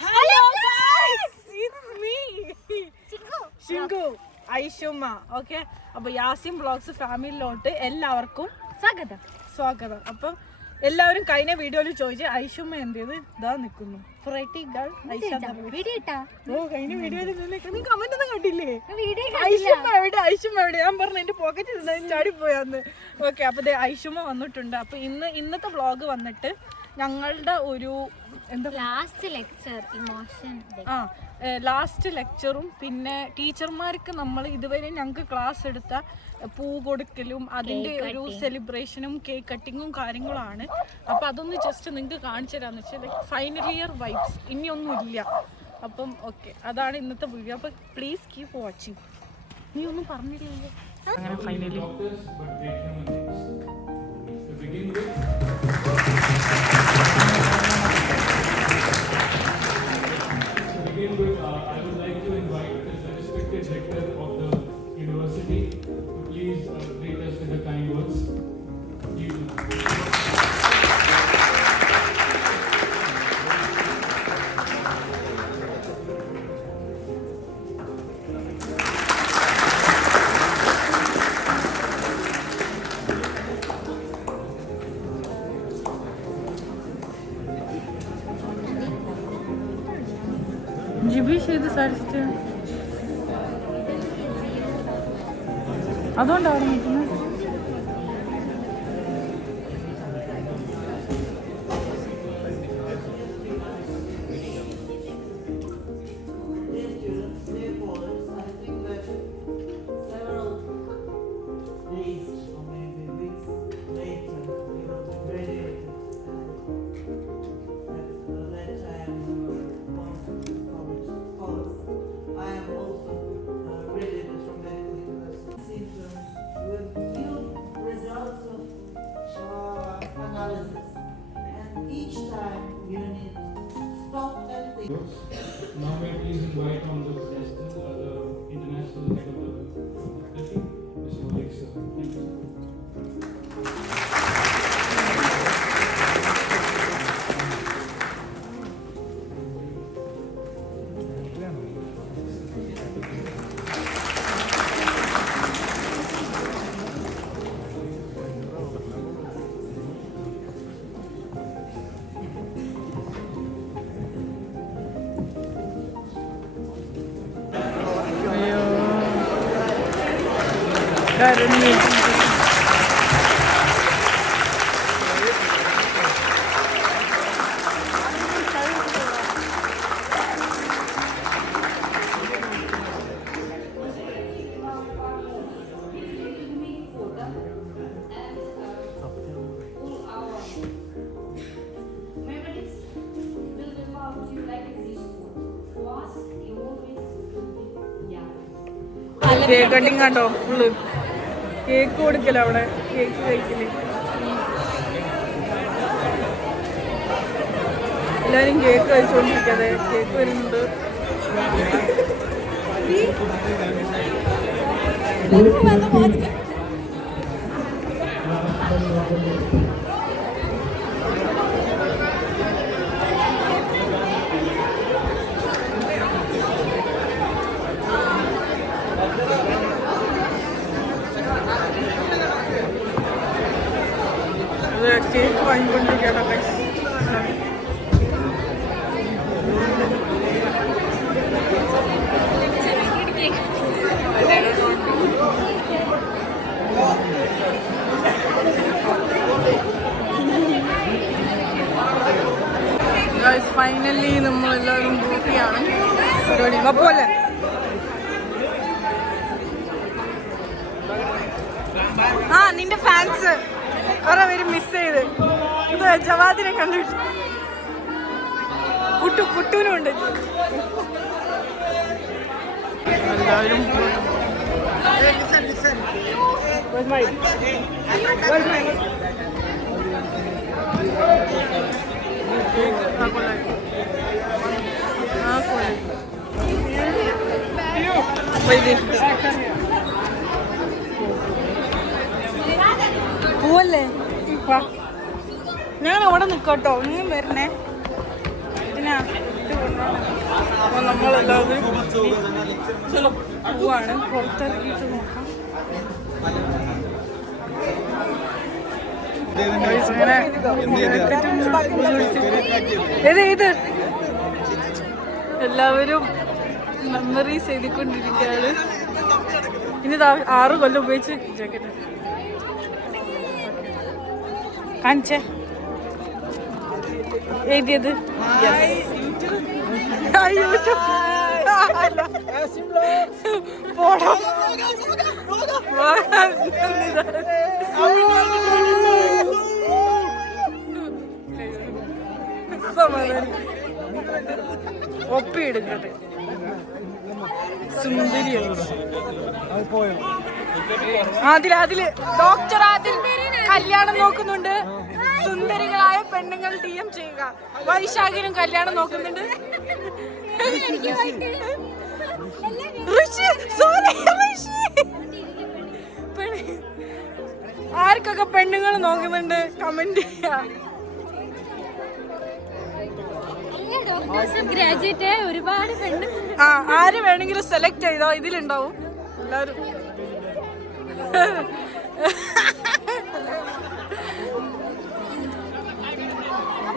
Hello it's me Shinku Aishumma okay അപ്പൊ Yasim blogs ഫാമിലിയിലോട്ട് എല്ലാവർക്കും സ്വാഗതം. സ്വാഗതം. അപ്പം എല്ലാവരും കഴിഞ്ഞ വീഡിയോയിൽ ചോദിച്ചു ഐഷുമ്മ എന്ത് ചെയ്ത് ഇതാ നിൽക്കുന്നു ഫ്രൈറ്റി ഗേൾ ഐഷ ഓ കഴിഞ്ഞ വീഡിയോയിൽ നീ കമന്റ് ഒന്നും കണ്ടില്ലേ? ഐഷുമ്മ എവിടെ? ഐഷുമ്മ എവിടെ? ഞാൻ പറഞ്ഞു എന്റെ പോക്കറ്റിൽ ചാടിപ്പോയാന്ന്. ഓക്കെ അപ്പൊ ഐഷുമ്മ വന്നിട്ടുണ്ട്. അപ്പൊ ഇന്ന് ഇന്നത്തെ വ്ളോഗ് വന്നിട്ട് ഞങ്ങളുടെ ഒരു എന്താ ലാസ്റ്റ് ലെക്ചർ ഇമോഷൻ ആ ലാസ്റ്റ് ലെക്ചറും പിന്നെ ടീച്ചർമാർക്ക് നമ്മൾ ഇതുവരെ ഞങ്ങൾക്ക് ക്ലാസ് എടുത്ത പൂ കൊടുക്കലും അതിന്റെ ഒരു സെലിബ്രേഷനും കേക്ക് കട്ടിങ്ങും കാര്യങ്ങളാണ്. അപ്പൊ അതൊന്ന് ജസ്റ്റ് നിങ്ങൾക്ക് കാണിച്ചു തരാന്ന് വെച്ചാൽ ഫൈനൽ ഇയർ വൈബ്സ് ഇനിയൊന്നുമില്ല അപ്പം ഓക്കെ അതാണ് ഇന്നത്തെ വീഡിയോ അപ്പൊ പ്ലീസ് കീപ് വാച്ചിങ് നീ ഒന്നും പറഞ്ഞില്ലല്ലോ. അങ്ങനെ ഫൈനലി അതുകൊണ്ടാണ് കേക്ക് കട്ടിങ് കേട്ടോ ഫുള്ള് കേക്ക് കൊടുക്കല അവിടെ. കേക്ക് കഴിക്കൽ. എല്ലാരും കേക്ക് കഴിച്ചുകൊണ്ടിരിക്കാതെ കേക്ക് വരുന്നുണ്ട്. അത് കേക്ക് വാങ്ങിക്കൊണ്ടിരിക്കട്ടെ ഫൈനലി Mine? Where's my? പോവല്ലേ. ഞാൻ അവിടെ നിക്കട്ടോ നീ വരണേ ഇതിനാ അപ്പൊ നമ്മളെല്ലാവരും പോവാണ് പുറത്തിറങ്ങിയിട്ട് നോക്കാം ഇത് ഇത് എല്ലാവരും മെമ്മറീസ് എഴുതിക്കൊണ്ടിരിക്കുകയാണ്. ഇനി ആറ് കൊല്ലം ഉപയോഗിച്ച് ജാക്കറ്റ്. കാണിച്ചേ. എഴുതിയത് പോടാ. പോടാ. എടുക്കട്ടെ സുന്ദരിയാണ്. ആദിൽ ഡോക്ടർ അതിൽ കല്യാണം നോക്കുന്നുണ്ട്. സുന്ദരികളായ പെണ്ണുങ്ങൾ ഡി എം ചെയ്യുക. വൈശാഖിനും കല്യാണം നോക്കുന്നുണ്ട്. ഋഷി. ആർക്കൊക്കെ പെണ്ണുങ്ങൾ നോക്കുന്നുണ്ട്? കമന്റ് ചെയ്യാ. ഗ്രാജുവേറ്റ് ഒരുപാട് പെണ്ണ്. ആ ആര് വേണമെങ്കിലും സെലക്ട് ചെയ്തോ ഇതിലുണ്ടാവും. എല്ലാവരും.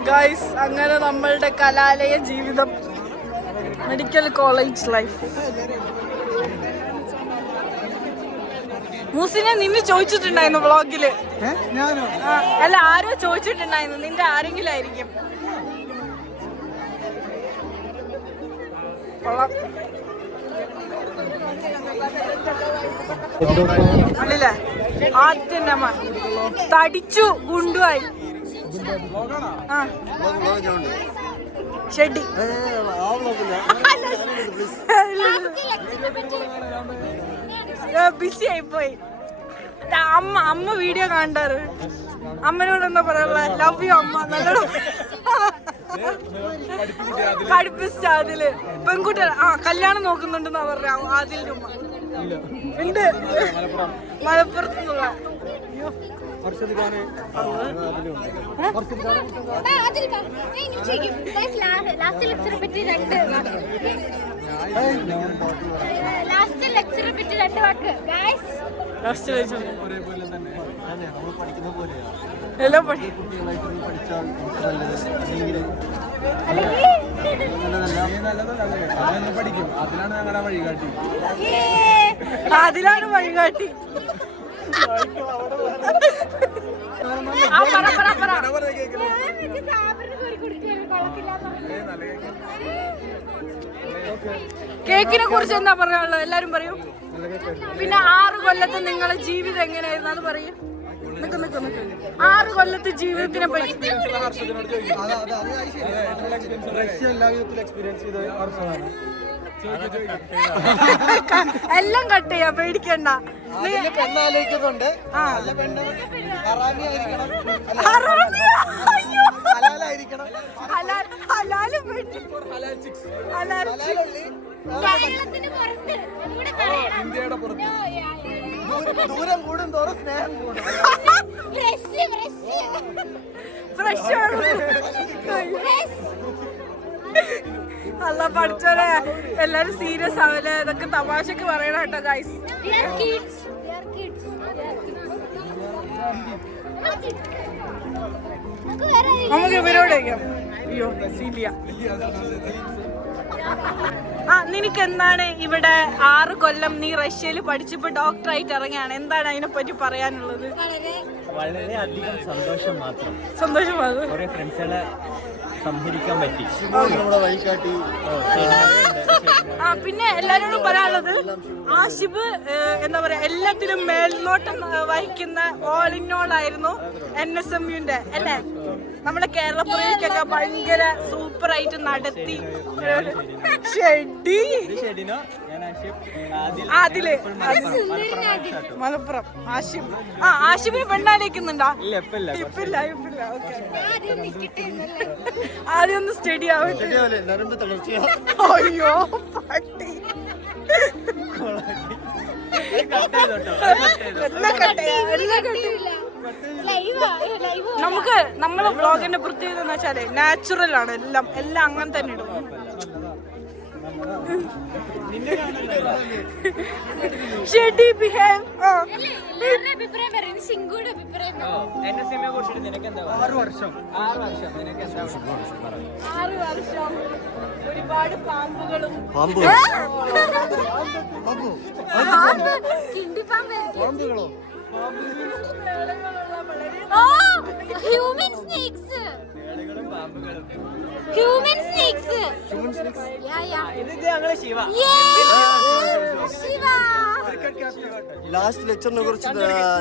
ഗൈസ് അങ്ങനെ നമ്മളുടെ കലാലയ ജീവിതം മെഡിക്കൽ കോളേജ് ലൈഫ് മൂസിനെ നിന്നെ ചോദിച്ചിട്ടുണ്ടായിരുന്നു വ്ളോഗിൽ അല്ല ആരോ ചോദിച്ചിട്ടുണ്ടായിരുന്നു? നിന്റെ ആരെങ്കിലും ആയിരിക്കും. കൊള്ളാം. അല്ലല്ലേ ആദ്യം തടിച്ചു ഗുണ്ടുവായി. ആ. ഷെഡി ബിസി ആയി ദാ അമ്മ അമ്മ വീഡിയോ കണ്ടാറ്. അമ്മനോട് എന്താ പറയാനുള്ള? ലവ് യു അമ്മ. നല്ലോണം പഠിപ്പിച്ച അതിൽ. പെൺകുട്ടികൾ ആ കല്യാണം നോക്കുന്നുണ്ടെന്നാ പറഞ്ഞ ആദിലിന്റെ ഉമ്മ. ഉണ്ട് മലപ്പുറത്ത് നിന്നുള്ള. ലാസ്റ്റ് ലെക്ചറെ പറ്റി രണ്ട് ലാസ്റ്റ് ലെക്ചറെ പറ്റി രണ്ട് വാക്ക്. ഗായ്സ് ലാസ്റ്റ് എല്ലാം പഠി അതിലാണ് വഴികാട്ടി. അതിലാണ് വഴികാട്ടി. ആ പറ പറ പറ. കേക്കിനെ കുറിച്ച് എന്താ പറയാനുള്ളത്? എല്ലാരും പറയൂ. പിന്നെ ആറ് കൊല്ലത്തെ നിങ്ങളെ ജീവിതം എങ്ങനെയായിരുന്നു? അത് പറയും. നിക്ക് നിക്ക് നിക്ക്. ആറ് കൊല്ലത്തെ ജീവിതത്തിനെ പറ്റി. എല്ലാ കട്ട് ചെയ്യാ പേടിക്കണ്ട. പെണ്ണാലോചിക്കുന്നുണ്ട് അയ്യോ. ഹലാലായിരിക്കണം. ഹലാൽ ഹലാലും വേണ്ടി. ഹലാൽ ഹലാലുള്ളി കേരളത്തിന് പുറത്ത്. ഇവിടെ പറയണം ഇന്ത്യയുടെ പുറത്ത്. No, yeah, yeah, yeah. ദൂരം- കൂടും തോറും സ്നേഹം കൂടും. ഫ്രഷ്. അല്ല പഠിച്ചോരെ എല്ലാരും സീരിയസ് ആവല്ലേ? ഇതൊക്കെ തമാശക്ക് പറയണ കേട്ടോ ഗൈസ് കിഡ്സ് are നമുക്ക് ഇവരോട് അയ്യോ സീലിയ. ആ നിനക്ക് എന്താണ് ഇവിടെ ആറ് കൊല്ലം നീ റഷ്യയിൽ പഠിച്ചപ്പോ ഡോക്ടറായിട്ട് ഇറങ്ങിയാണ്. എന്താണ് അതിനെ പറ്റി പറയാനുള്ളത്? വളരെ വളരെ അധികം സന്തോഷം മാത്രം. സന്തോഷം സംഹരിക്കാൻ പറ്റി. ആ പിന്നെ എല്ലാരോടും പറയാനുള്ളത് ആഷിബ് എന്താ പറയാ എല്ലാത്തിലും മേൽനോട്ടം വഹിക്കുന്ന ഓൾ ഇൻ ഓൾ ആയിരുന്നു എൻ എസ് എം യുന്റെ അല്ലേ? നമ്മുടെ കേരളപ്പുറയിലേക്കൊക്കെ ഭയങ്കര സൂപ്പർ ആയിട്ട് നടത്തി. ഷെഡി. ഷെഡിനോ? ഞാൻ ആഷിഫ് ആദിൽ. ആദിൽ. മലപ്പുറം. ആഷിബ് ആ ആഷിബിന് പെണ്ണാലേക്കുന്നുണ്ടാ ഇല്ല ഇപ്പില്ല ഇപ്പില്ല ഓക്കെ. ആദ്യം ഒന്ന് സ്റ്റഡി ആവട്ടെ. അയ്യോ പട്ടി. എല്ലാം കട്ട് ചെയ്യാം, എല്ലാം കട്ട് ചെയ്യാം. ഇല്ല ലൈവാ ലൈവ് നമുക്ക് നമ്മളെ ബ്ലോഗിന്റെ പ്രത്യേകത എന്ന് വെച്ചാൽ നാച്ചുറൽ ആണ്. എല്ലാം എല്ലാം അങ്ങനെ തന്നെ ഇടും. ഷെഡി ബിഹേവ് ഒരുപാട് പാമ്പുകളും? പാമ്പുകളോ? Human snakes human snakes yeah yeah ഇത് ഞങ്ങൾ ശിവ ശിവ ലാസ്റ്റ് ലെക്ചറിനെ കുറിച്ച്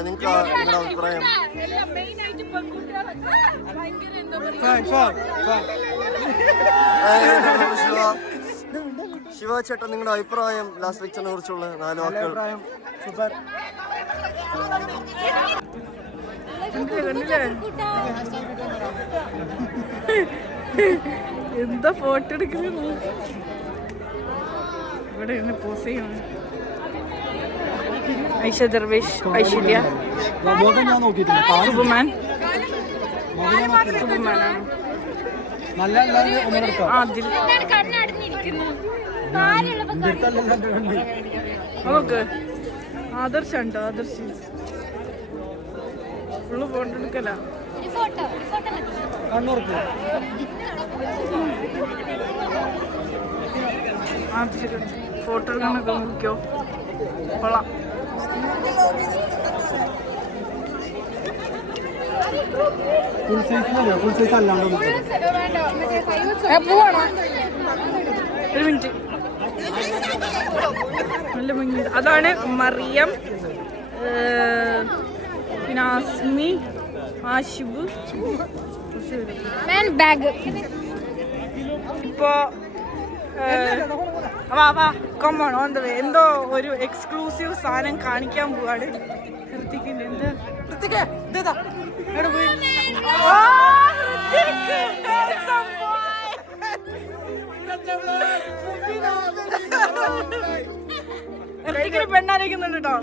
നിങ്ങൾക്ക് നിങ്ങളുടെ അഭിപ്രായം? ശിവ. ശിവ ചേട്ടൻ നിങ്ങളുടെ അഭിപ്രായം ലാസ്റ്റ് ലെക്ചറിനെ കുറിച്ചുള്ള നാല് വാക്കുകൾ. അഭിപ്രായം സൂപ്പർ എന്താ ഫോട്ടോ എടുക്കുന്നത്? ഇവിടെ ഇരുന്ന് പോസ് ചെയ്യണം ഐഷ ദർവേഷ് ഐശ്വര്യ. സുബുമാൻ ഒന്നെടുക്കാം ആദിൽ. നോക്ക് ആദർശ് ഉണ്ടോ? ആദർശ്. ഫുള്ള് ഫോട്ടോ എടുക്കല? ഫോട്ടോ എടുക്കാനൊക്കെ നോക്കിയോ? കൊള്ളാം. ഫുൾ സൈസ് മതിയോ? ഫുൾ സൈസ് അല്ലാണ്ട് ഒരു മിനിറ്റ് നല്ല ഭംഗി അതാണ് മറിയം ആസ്മി ആഷിബ് ബാഗ് ഇപ്പോ വാ വാ കൊമ്മോൺ ഓൺ ദ വേ എന്തോ ഒരു എക്സ്ക്ലൂസീവ് സാധനം കാണിക്കാൻ പോവാണ്. ഹൃത്തിക്കിന്റെ എന്ത്? ഹൃത്തിക്ക് ഇതേതാ എവിടെ പോയി! ഹൃത്തിക്കിന് പെണ്ണാലിക്കുന്നുണ്ട് കേട്ടോ.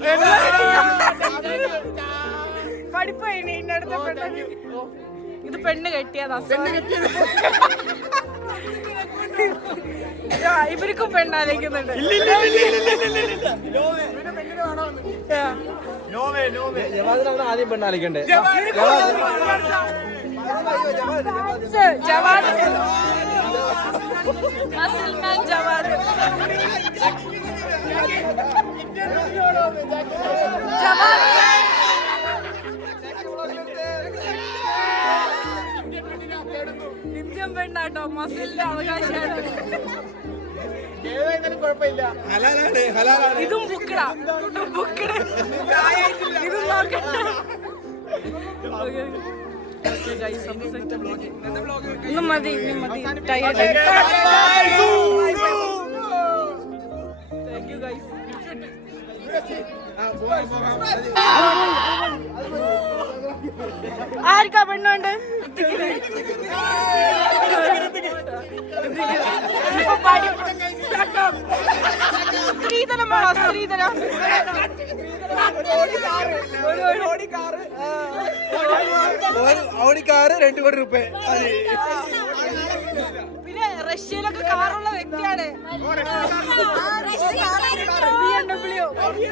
പഠിപ്പ് കഴിഞ്ഞ് ഇന്ന അടുത്ത പെണ്ണാലി ഇത് പെണ്ണ് കെട്ടിയതാ ഇവർക്കും പെണ്ണ് ആലോചിക്കുന്നുണ്ട്. ആദ്യം പെണ്ണാലിക്കണ്ടേ ജവാദ് മസിൽമാൻ ജവാദ്. ജവാദ്. ഇന്ത്യൻ പെണ്ണാട്ടോ മസിലിന്റെ അവകാശമാണ്. ഹലാലാണ് ഹലാലാണ്. ഇതും ബുക്കടാ. ഇതും ബുക്കട്. ഇതും നോക്കട്ടെ. ഇന്ന് മതി ഇന്ന് മതി. ടയർഡ് താങ്ക് യു ഗൈസ് ആർക്കാ പെണ്ണുണ്ട്? സ്ത്രീധനം വേണോ സ്ത്രീധനം ഒരു- ഒരു- ഓടി കാറ് രണ്ടു കോടി റുപ്യ. പിന്നെ റഷ്യയിലൊക്കെ കാറുള്ള വ്യക്തിയാണ്. ബി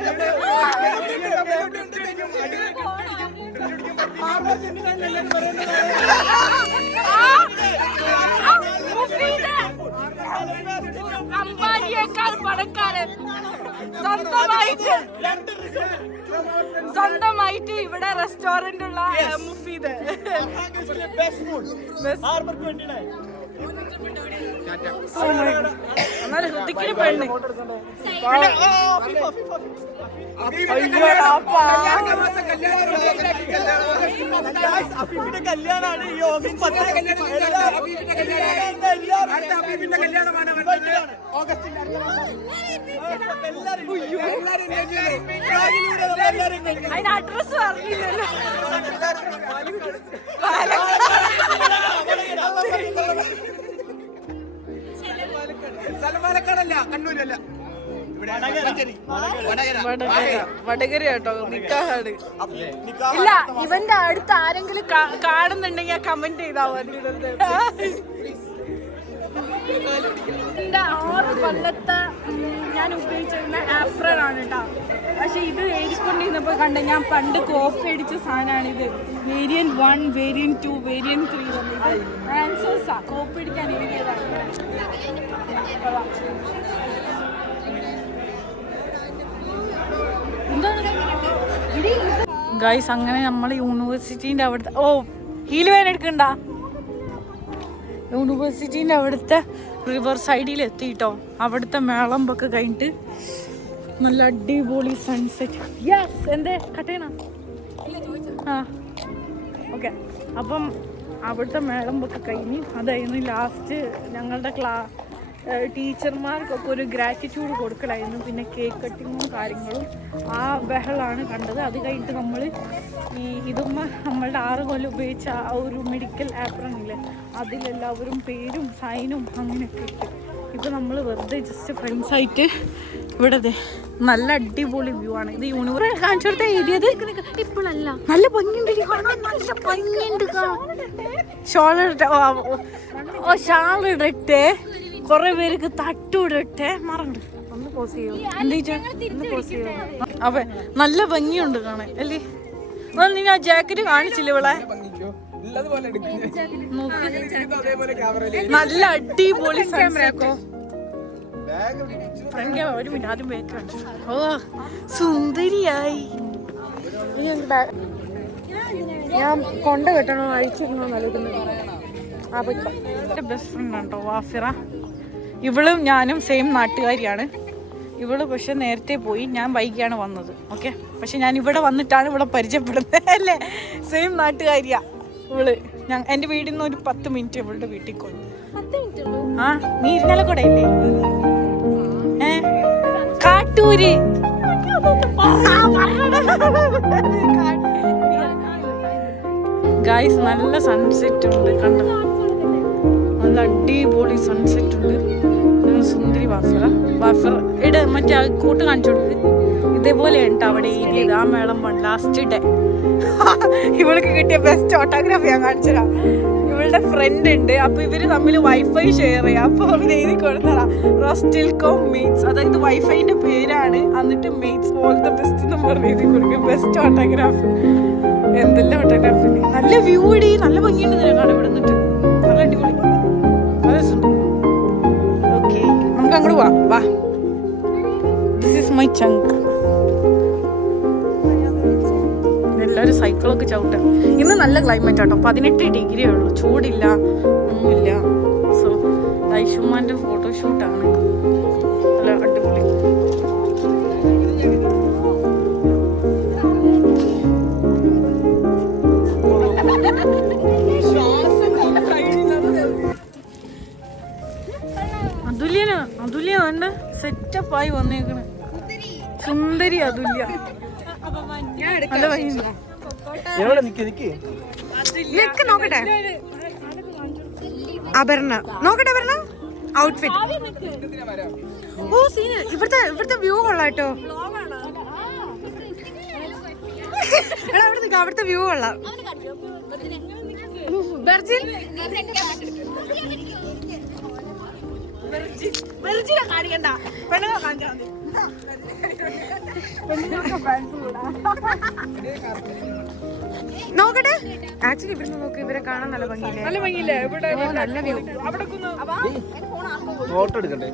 അമ്പാനിയേക്കാൾ പണക്കാരൻ. സ്വന്തമായിട്ട് സ്വന്തമായിട്ട് ഇവിടെ റെസ്റ്റോറന്റ് ഉള്ള മുഫീദ്. ബെസ്റ്റ് ഫുഡ് പെണ്ണ് അയ്യോടാ പാവം. അഫീഫിന്റെ കല്യാണമാണ് ഈ ഓഗസ്റ്റ് പത്ത് അതിന് അഡ്രസ് പറഞ്ഞില്ലല്ലോ സ്ഥലം പാലക്കാടല്ല കണ്ണൂരല്ല. ഇവിടെ വടകര. വടകര. കേട്ടോ നിക്കാഹാട്. ഇല്ല ഇവന്റെ അടുത്ത് ആരെങ്കിലും കാണുന്നുണ്ടെങ്കിൽ കമന്റ് ചെയ്താ മതി. ആറ് കൊല്ലത്തെ ഞാൻ ഉപയോഗിച്ചിരുന്ന ആപ്രൺ ആണ് കേട്ടോ പക്ഷെ ഇത് എഴുതിക്കൊണ്ടിരുന്നപ്പോൾ കണ്ട ഞാൻ പണ്ട് കോപ്പി അടിച്ച സാധനമാണ് ഇത് variant one variant two variant three ആൻസേഴ്സാ copy അടിക്കാൻ എഴുതിയതാണ്. ഗൈസ് അങ്ങനെ നമ്മൾ യൂണിവേഴ്സിറ്റീന്റെ അവിടുത്തെ ഓ ഹീൽ വേൻ എടുക്കണ്ട? യൂണിവേഴ്സിറ്റീന്റെ അവിടുത്തെ റിവർ സൈഡിൽ എത്തിയിട്ടോ? അവിടുത്തെ മേളമ്പൊക്കെ കഴിഞ്ഞിട്ട് നല്ല അടിപൊളി സൺസെറ്റ് യെസ് എന്തേ? കട്ടേണ? ആ ഓക്കെ അപ്പം അവിടുത്തെ മേളമ്പൊക്കെ കഴിഞ്ഞ് അതായിരുന്നു ലാസ്റ്റ് ഞങ്ങളുടെ ക്ലാ ടീച്ചർമാർക്കൊക്കെ ഒരു ഗ്രാറ്റിറ്റ്യൂഡ് കൊടുക്കലായിരുന്നു. പിന്നെ കേക്ക് കട്ടിങ്ങും കാര്യങ്ങളും ആ ബഹളാണ് കണ്ടത്. അത് കഴിഞ്ഞിട്ട് നമ്മൾ ഈ ഇതും നമ്മളുടെ ആറ് കൊല്ലം ഉപയോഗിച്ച ആ ഒരു മെഡിക്കൽ ആപ്രണില്ലേ അതിലെല്ലാവരും പേരും സൈനും അങ്ങനെയൊക്കെ ഇട്ട് ഇപ്പം നമ്മൾ വെറുതെ ജസ്റ്റ് ഫ്രണ്ട്സ് ആയിട്ട് ഇവിടെ ദേ നല്ല അടിപൊളി വ്യൂ ആണ്. ഇത് യൂണിവേഴ്സ് കാണിച്ചു കൊടുത്ത ഏരിയത് ഇപ്പോഴല്ല. നല്ല ഭംഗിയുണ്ട് നല്ല ഭംഗിയുണ്ട് ഷോൾ ഓ ഷാൾ ഇടട്ടെ? കുറെ പേർക്ക് തട്ടുവിടട്ടെ. മറണ്ട് ഒന്ന് പോസ് ചെയ്യോ? എന്താ ഒന്ന് പോസ് ചെയ്യോ? അപ്പൊ നല്ല ഭംഗിയുണ്ട് കാണാൻ. അല്ലേ? എന്നാൽ നീ ആ ജാക്കറ്റ് കാണിച്ചില്ല ഇവിടെ നല്ല അടിപൊളി ഫ്രണ്ട് ഒരു മിനിറ്റ് ആദ്യം ബാക്ക് കാണിച്ചു. ഓ സുന്ദരിയായി. ഞാൻ കൊണ്ട കെട്ടണോ അഴിച്ചിടണോ നൽകുന്നു ആ പൊയ്ക്കോ. ബെസ്റ്റ് ഫ്രണ്ട് കേട്ടോ വാഫിറ ഇവളും ഞാനും സെയിം നാട്ടുകാരിയാണ്. ഇവൾ പക്ഷെ നേരത്തെ പോയി ഞാൻ വൈകിയാണ് വന്നത്. ഓക്കെ പക്ഷെ ഞാൻ ഇവിടെ വന്നിട്ടാണ് ഇവിടെ പരിചയപ്പെടുന്നത്. അല്ലേ? സെയിം നാട്ടുകാരിയാ ഇവൾ. ഞാൻ എന്റെ വീട്ടിൽ നിന്ന് ഒരു പത്ത് മിനിറ്റ് ഇവളുടെ വീട്ടിൽ പോയി. ആ നീ കൂടെ ഇല്ലേ ഏ? കാട്ടൂര്. ഗായ്സ് നല്ല സൺസെറ്റ് ഉണ്ട്. കണ്ടോ? നല്ല അടിപൊളി സൺസെറ്റ് ഉണ്ട്. സുന്ദരി വാഫർ ഇട് മറ്റേ കൂട്ട് കാണിച്ചു കൊടുത്ത് ഇതേപോലെ ഉണ്ട് അവിടെ ഏരിയത് ആ മേളം ലാസ്റ്റ് ഡേ ഇവൾക്ക് കിട്ടിയ ബെസ്റ്റ് ഫോട്ടോഗ്രാഫി ഞാൻ കാണിച്ചതാ ഇവളുടെ ഫ്രണ്ട് ഉണ്ട്. അപ്പൊ ഇവർ തമ്മിൽ വൈഫൈ ഷെയർ ചെയ്യാം. അപ്പൊ അവർ എഴുതി കൊടുത്തതാ. റോസ്റ്റിൽകോം മീറ്റ്സ് അതായത് വൈഫൈന്റെ പേരാണ്. എന്നിട്ട് മീറ്റ്സ് ദ ബെസ്റ്റ് എന്ന് പറഞ്ഞ് എഴുതി കൊടുക്കും. ബെസ്റ്റ് ഫോട്ടോഗ്രാഫി എന്തെല്ലാം ഫോട്ടോഗ്രാഫി നല്ല വ്യൂ ഇടി. നല്ല ഭംഗിയുണ്ട് ഞാൻ ഇവിടെ നമുക്ക് അങ്ങോട്ട് പോവാം വാ. ദിസ് ഈസ് മൈ ചങ്ക് എല്ലാവരും സൈക്കിളൊക്കെ ചവിട്ട്. ഇന്ന് നല്ല ക്ലൈമറ്റ് ആട്ടോ. പതിനെട്ട് ഡിഗ്രിയേ ഉള്ളൂ. ചൂടില്ല ഒന്നുമില്ല. സോ ഐഷുമാന്റെ ഫോട്ടോഷൂട്ടാണ് വേണ്ട സെറ്റപ്പായി വന്നേക്കണ്. സുന്ദരി അതുല്യ. നല്ല നിക്ക് നോക്കട്ടെ. അപർണ. നോക്കട്ടെ അപർണ. ഔട്ട്ഫിറ്റ് ഓ സീന ഇവിടുത്തെ ഇവിടുത്തെ വ്യൂ കൊള്ളാട്ടോ. എടാ അവിടെ നിൽക്കാം അവിടുത്തെ വ്യൂ കൊള്ളാം. ബെർജിൻ? വെറുതെ കാണിക്കണ്ട. പെണ്ണുങ്ങളെ കാണിച്ചാൽ മതി. പെണ്ണുങ്ങൾക്ക് ഫാൻസ് കൂടാ നോക്കട്ടെ. ആക്ച്വലി ഇവിടുന്ന് നോക്ക് ഇവരെ കാണാൻ നല്ല ഭംഗിയില്ലേ? നല്ല ഭംഗിയില്ലേ? ഇവിടെ നല്ല വ്യൂ അവിടെ കുന്ന് ഫോട്ടോ എടുക്കണ്ടേ?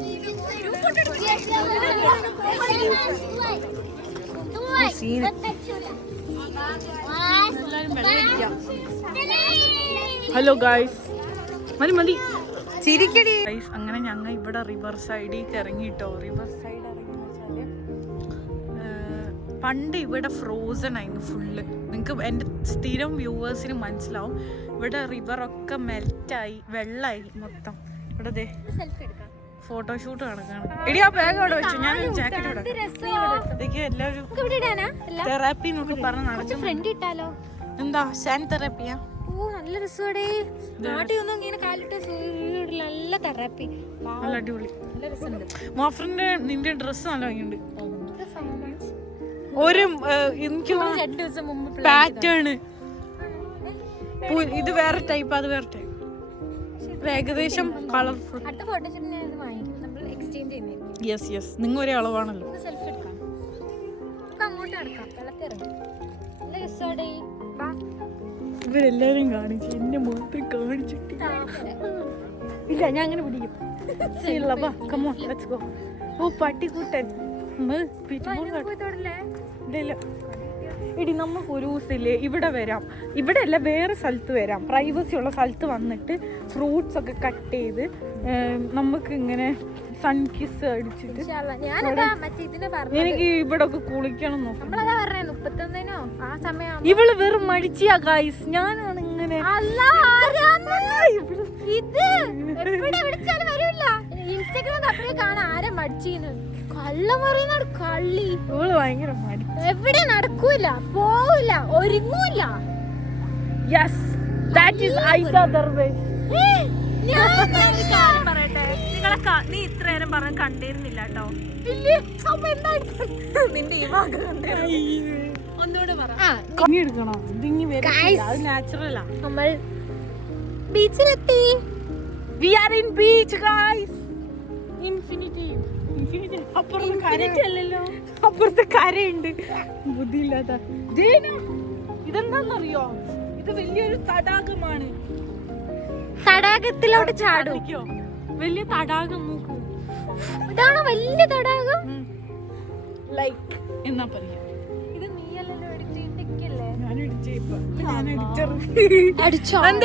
ഹലോ ഗായ്സ് മതി മതി. ചിരിക്കടി. അങ്ങനെ ഞങ്ങൾ ഇവിടെ റിവർ സൈഡിലേക്ക് ഇറങ്ങിട്ടോ. റിവർ സൈഡ് ഇറങ്ങി വെച്ചാൽ പണ്ട് ഇവിടെ ഫ്രോസൺ ആയിരുന്നു ഫുള്ള് നിങ്ങൾക്ക് എന്റെ സ്ഥിരം വ്യൂവേഴ്സിന് മനസ്സിലാവും. ഇവിടെ റിവറൊക്കെ മെൽറ്റായി വെള്ളമായി മൊത്തം. ഇവിടെ ദേ ഫോട്ടോഷൂട്ട് നടക്കാണ്. എടി ആ ബാഗ് അവിടെ വെച്ചു. ഞാൻ ജാക്കറ്റ് ഇവിടെ എല്ലാവരും തെറാപ്പി എന്നൊക്കെ പറഞ്ഞ് നടക്കും എന്താ? സാൻ തെറാപ്പിയാ നല്ല രസമാടേ. നാട്ടിൽ ഒന്നും ഇങ്ങനെ കാലിട്ട് നല്ല തെറാപ്പി. നല്ല അടിപൊളി. മാഫറിന്റെ നിന്റെ ഡ്രസ്സ് നല്ല ഭംഗിയുണ്ട്. ഒരു എനിക്ക് രണ്ട് ദിവസം മുമ്പ് പാറ്റേൺ ഇത് വേറെ ടൈപ്പ് അത് വേറെ ടൈപ്പ് ഏകദേശം കളർഫുൾ യെസ് യെസ് നിങ്ങൾ ഒരേ അളവാണല്ലോ. നമുക്ക് സെൽഫി എടുക്കാം. അങ്ങോട്ട് എടുക്കാം വെള്ളത്തിറങ്ങി നല്ല രസോടെ ഇവരെല്ലാരും കാണിച്ചു എന്നെ മാത്രം കാണിച്ചിട്ട്. ഇല്ല ഞാൻ അങ്ങനെ പിടിക്കും. ഓ പട്ടിക്കൂട്ടൻ. കാട്ട്. എടി നമുക്ക് ഒരു ദിവസമില്ലേ ഇവിടെ വരാം. ഇവിടെ അല്ല വേറെ സ്ഥലത്ത് വരാം. പ്രൈവസി ഉള്ള സ്ഥലത്ത് വന്നിട്ട് ഫ്രൂട്ട്സ് ഒക്കെ കട്ട് ചെയ്ത് നമുക്ക് ഇങ്ങനെ സൺ കിസ് അടിച്ചിട്ട് എനിക്ക് ഇവിടെ ഒക്കെ കുളിക്കണം ഇവൾ വെറും മടിച്ചിയാ ഗായ്സ് ഞാനാണ് ഇങ്ങനെ? ഇത് ഇൻസ്റ്റാഗ്രാം കാണാൻ ആരെ മടിച്ചീന്ന്? കള്ള പറയുന്ന കള്ളി. ഇവൾ ഭയങ്കര മടി. എവിടെ നടക്കൂല പോവില്ല ഒരുങ്ങൂല. Yes that is Aiza Darvesh നിങ്ങളെ നീ ഇത്ര നേരം പറഞ്ഞ കണ്ടിരുന്നില്ല കേട്ടോ. നിന്റെ ഈ ഭാഗം ഒന്നുകൂടെ പറ. നമ്മൾ ബീച്ചിലെത്തി we are in beach guys infinity infinity അപ്പുറത്ത് കരയല്ലോ അപ്പുറത്ത് കരയുണ്ട്. ബുദ്ധിയില്ലാത്ത ഇതെന്താന്നറിയോ? ഇത് വലിയൊരു തടാകമാണ്. തടാകത്തിലോട്ട് ചാടും. വലിയ തടാകം നോക്കൂ. ഇതാണ് വലിയ തടാകം? ലൈക്ക് എന്നാ പറയാ? ഇത് നീയല്ലല്ലോ ഞാൻ ഞാൻ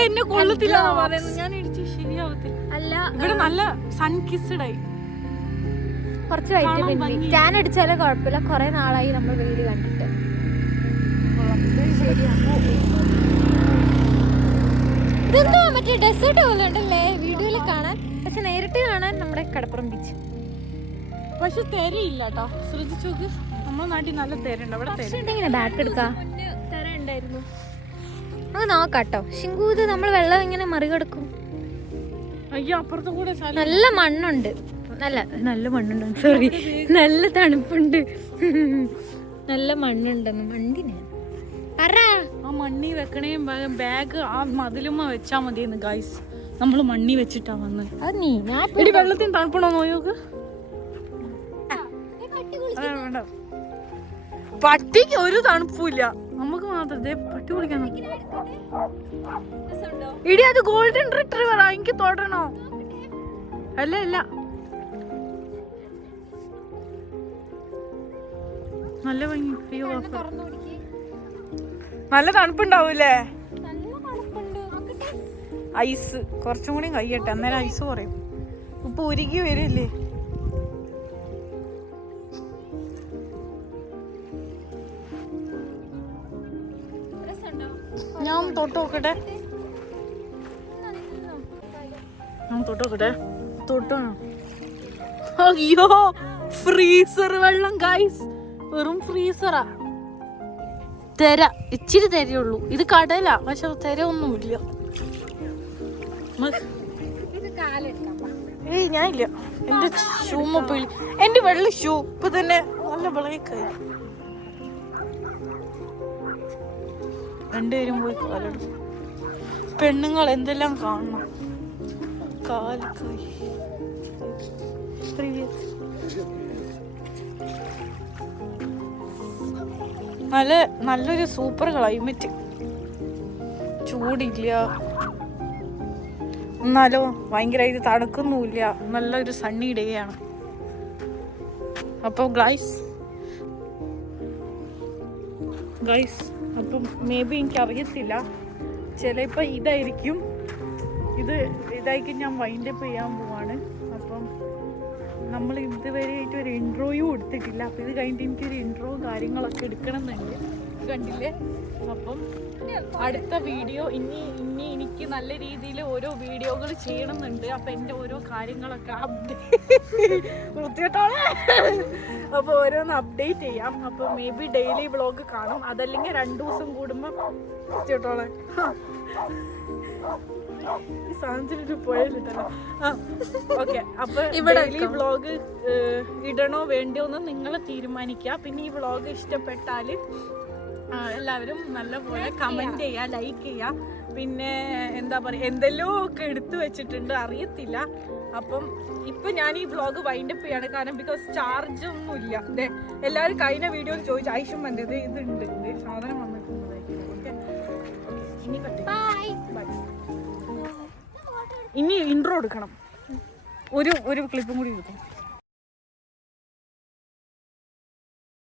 എന്നെ ഞാൻ ഇടിച്ച് ശരിയാവത്തില്ല. അല്ല ഇവിടെ നല്ല സൺ കിസ്ഡ് ആയി കുറച്ച് വൈറ്റമിൻ ബി ടാൻ അടിച്ചാലും കുഴപ്പമില്ല. കുറെ നാളായി നമ്മൾ വെയിൽ കണ്ടിട്ട്. ഇതെന്തോ മറ്റേ ഡെസേർട്ട് പോലെ ഉണ്ടല്ലേ? വീഡിയോയിൽ കാണാൻ. പക്ഷെ നേരിട്ട് കാണാൻ നമ്മുടെ കടപ്പുറം ബീച്ച് പക്ഷെ തെരയില്ല കേട്ടോ ശ്രദ്ധിച്ചു നോക്ക്. നമ്മുടെ നാട്ടിൽ നല്ല തെരയുണ്ട് അവിടെ തെര ബാക്ക് എടുക്കാം? അത് നോക്കാട്ടോ. ശിങ്കൂത് നമ്മൾ വെള്ളം ഇങ്ങനെ മറികടക്കും. അയ്യോ അപ്പുറത്ത് കൂടെ നല്ല മണ്ണുണ്ട്. നല്ല നല്ല മണ്ണുണ്ട്. സോറി നല്ല തണുപ്പുണ്ട്. നല്ല മണ്ണുണ്ടെന്ന് മണ്ണിന്. പറ. ആ മണ്ണി വെക്കണേ ബാഗ് ആ മതിലുമ്മ വെച്ചാ മതിയെന്ന് ഗൈസ് നമ്മൾ മണ്ണി വെച്ചിട്ടാ വന്ന്. അത് നീ. ഞാൻ എടി വെള്ളത്തിന് തണുപ്പണോ നോക്ക് വേണ്ട. പട്ടിക്ക് ഒരു തണുപ്പില്ല നമുക്ക് മാത്രം പട്ടി കുളിക്കാൻ ഇടി അത് ഗോൾഡൻ റിട്രീവറാ എനിക്ക് തൊടണോ. അല്ല അല്ല. നല്ല ഭംഗി. നല്ല തണുപ്പുണ്ടാവൂലേ? ഐസ്. കുറച്ചും കൂടി കഴിയട്ടെ അന്നേരം ഐസ് കുറയും. ഇപ്പൊ ഉരുകി വരില്ലേ? ഞാൻ തൊട്ട് നോക്കട്ടെ. ഞാൻ തൊട്ട് നോക്കട്ടെ. തൊട്ടാണോ അയ്യോ ഫ്രീസർ വെള്ളം ഗൈസ് വെറും ഫ്രീസറാ തെര ഇച്ചിരി തെരയുള്ളൂ. ഇത് കടലാ പക്ഷെ തെര ഒന്നുമില്ല ഏയ് ഞാനില്ല. എന്റെ ഷൂമ പിളി എന്റെ വെള്ള ഷൂ ഇപ്പൊ തന്നെ നല്ല വിളയിക്കായി രണ്ടുപേരും പോയി കാലെടുക്കും പെണ്ണുങ്ങൾ എന്തെല്ലാം കാണണം. കാലക്കായി നല്ല നല്ലൊരു സൂപ്പർ ക്ലൈമറ്റ്. ചൂടില്ല. എന്നാലോ ഭയങ്കരമായിട്ട് തണുക്കുന്നുമില്ല നല്ലൊരു സണ്ണി ആണ്. അപ്പോൾ ഗ്ലൈസ് ഗൈസ് അപ്പം മേ ബി എനിക്ക് അറിയത്തില്ല ചിലപ്പോൾ ഇതായിരിക്കും. ഇത് ഇതായിരിക്കും ഞാൻ വൈൻഡപ്പ് ചെയ്യാൻ അപ്പം നമ്മൾ ഇതുവരെയായിട്ട് ഒരു ഇൻട്രോയും എടുത്തിട്ടില്ല. അപ്പം ഇത് കഴിഞ്ഞിട്ട് എനിക്കൊരു ഇൻട്രോ കാര്യങ്ങളൊക്കെ എടുക്കണം എന്നുണ്ട് കണ്ടില്ലേ? അപ്പം അടുത്ത വീഡിയോ ഇനി ഇനി എനിക്ക് നല്ല രീതിയിൽ ഓരോ വീഡിയോകൾ ചെയ്യണം ചെയ്യണമെന്നുണ്ട്. അപ്പം എന്റെ ഓരോ കാര്യങ്ങളൊക്കെ അപ്ഡേറ്റ് വൃത്തിയോട്ടോളെ അപ്പോൾ ഓരോന്ന് അപ്ഡേറ്റ് ചെയ്യാം. അപ്പോൾ മേ ബി ഡെയിലി വ്ളോഗ് കാണും. അതല്ലെങ്കിൽ രണ്ട് ദിവസം കൂടുമ്പോൾ വൃത്തിയോട്ടോളെ ഈ സാധനത്തിനൊരു പുഴയിലിട്ടല്ലോ ആ ഓക്കെ. അപ്പൊ ഇവിടെ ഡെയിലി വ്ളോഗ് ഇടണോ വേണ്ടോ എന്ന് നിങ്ങൾ തീരുമാനിക്കുക. പിന്നെ ഈ വ്ളോഗ് ഇഷ്ടപ്പെട്ടാൽ എല്ലാവരും നല്ലപോലെ കമന്റ് ചെയ്യുക ലൈക്ക് ചെയ്യുക പിന്നെ എന്താ പറയുക എന്തെല്ലോ ഒക്കെ എടുത്തു വെച്ചിട്ടുണ്ട് അറിയത്തില്ല. അപ്പം ഇപ്പൊ ഞാൻ ഈ വ്ളോഗ് വൈൻഡപ്പ് ചെയ്യാണ്. കാരണം ബിക്കോസ് ചാർജ് ഒന്നും ഇല്ല. അതെ എല്ലാവരും കഴിഞ്ഞ വീഡിയോയിൽ ചോദിച്ചു ആയിഷം വന്നത് ഇതുണ്ട് ദേ, സാധനം വന്നിട്ടുണ്ട്. ഓക്കെ. ഇനി കട്ട് ബൈ ഇനി ഇൻട്രോ എടുക്കണം. ഒരു ഒരു ക്ലിപ്പും കൂടി എടുക്കും